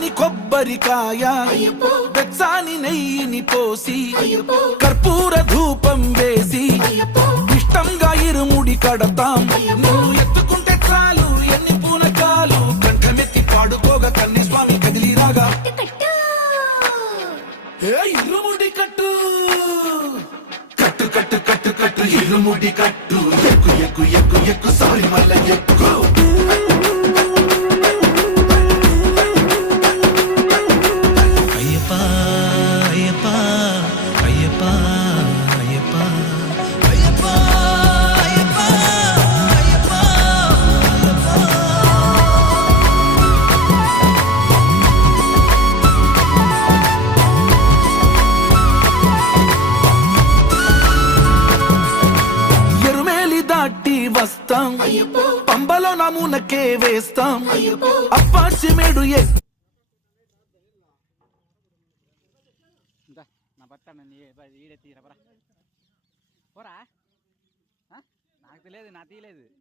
పచ్చాని కొబ్బరికాయ వెచ్చాని నెయ్యిని పోసి కర్పూర ధూపం వేసి ఇష్టంగా ఇరుముడి కడతాం. నువ్వు ఎత్తుకుంటే చాలు ఎన్ని పూనకాలు కంఠమెత్తి పాడుకోగా కన్య స్వామి కదిలిరాగా ఇరుముడి కట్టు కట్టు కట్టు కట్టు కట్టు ఇరుముడి కట్టు ఎక్కు ఎక్కు ఎక్కు ఎక్కు సారి మల్ల ఎక్కు. వస్తాం పంబలో నమూనకే వేస్తాం అప్పాచి మేడు నాకు తెలియదు నా తీయలేదు.